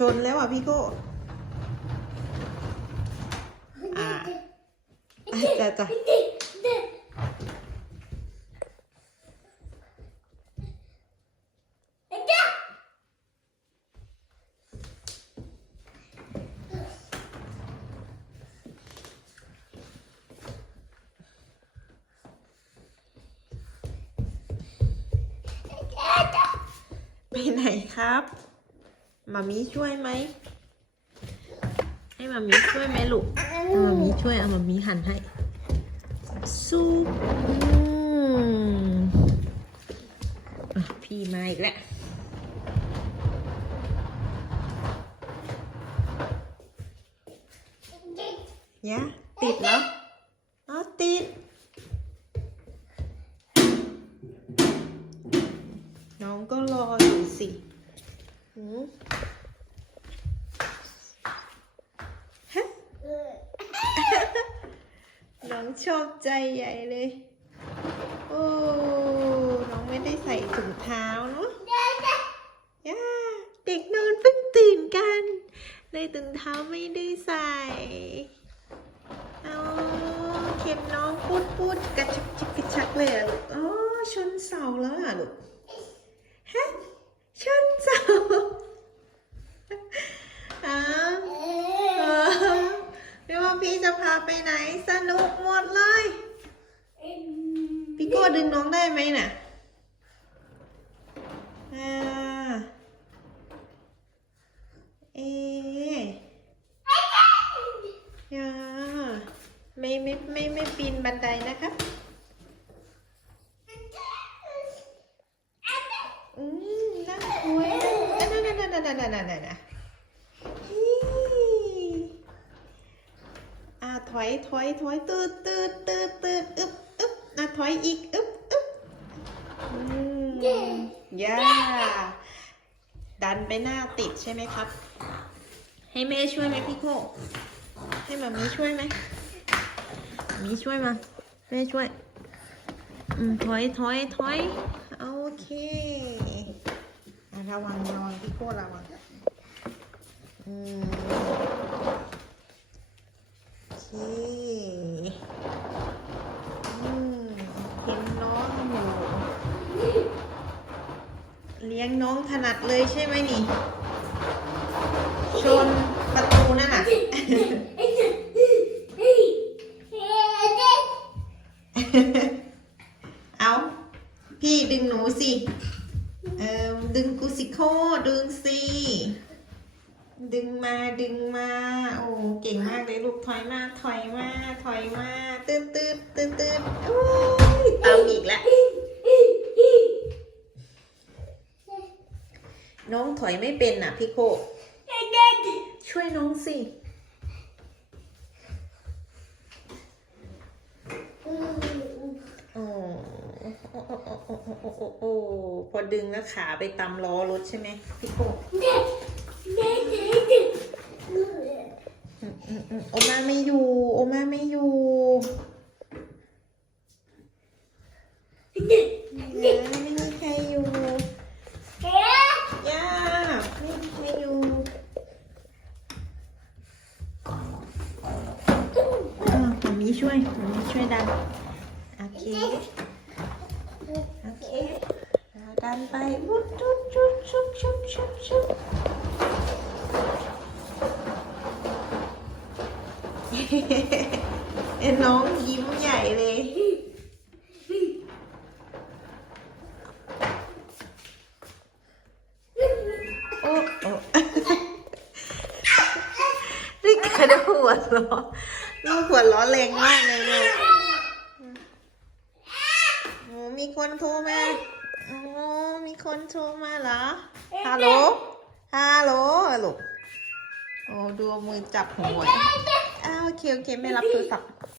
ชนแล้วอะพี่โก้อ่าอะจ้ะจ้ะไปไหนครับ มามีช่วยไหม ให้มามีช่วยไหมลูกเอามามีช่วยเอามามีหันให้ซุปอืมอะพี่มาอีกแล้วยะติดเหรออ๋อติด น้องก็รออยู่สิหืมฮะ น้องชอบใจใหญ่เลย โอ้ น้องไม่ได้ใส่ถุงเท้าเนาะย่าเด็กนอนเพิ่งตื่นกันเลยถุงเท้าไม่ได้ใส่ เอาเข็นน้องพูดพูดกระชักกกระชักเลยอะลูก อ๋อ ชนเสาแล้วอะลูก ฮะ ชนเสาอ้าวเออไม่ว่าพี่จะพาไปไหนสนุกหมดเลยพี่โก้ดึงน้องได้ไหมน่ะอ่าเอะอย่าไม่ไม่ไม่ไม่ปีนบันไดนะครับอืมนั่งคุยนั่นนั่นนั่นนั่นนั่นนั่นนั่นนั่นฮี่ อ่าถอยถอยถอยตืดตืดตืดตืดอึบอึบอะถอยอีกอึบอึบอืมย่าดันไปหน้าติดใช่ไหมครับ ให้แม่ช่วยไหมพี่โคให้มามีช่วยไหมมีช่วยมาแม่ช่วยอืมถอยถอยถอยโอเคอะระวังระวังพี่โคระวังอืมโอ เคอืมเห็นน้องอยู่เลี้ยงน้องถนัดเลยใช่ไหมนี่ ชนประตูนั่นน่ะ เอา พี่ดึงหนูสิ เออดึงกูสิโคดึงสิ ดึงมาดึงมา โอ้เก่งมากเลยลูกถอยมาถอยมาถอยมาตื้นตื้นตื้นตื้นโอ้ยตามอีกแล้วน้องถอยไม่เป็นน่ะพี่โค ช่วยน้องสิโอ้พอดึงแล้วขาไปตามล้อรถใช่ไหมพี่โค ผมมีช่วยผมมีช่วยดัน โอเค โอเคดันไปวุดจุดจุดชุบชุบชุบชุบเอ็น้องยิ้มใหญ่เลยโอ้โอ้นี่กระโดดหัวล้อ ลูกหัวล้อแรงมากเลยลูกโอ้มีคนโทรมาโอ้มีคนโทรมาเหรอ ฮัลโหล ฮัลโหลลูกโอ้ดูเอามือจับหัวอ้าวโอเคโอเคไม่รับโทรศัพท์